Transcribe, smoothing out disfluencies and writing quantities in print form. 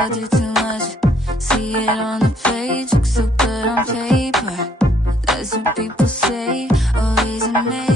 I do too much. See it on the page, looks so good on paper. That's what people say, always amazing.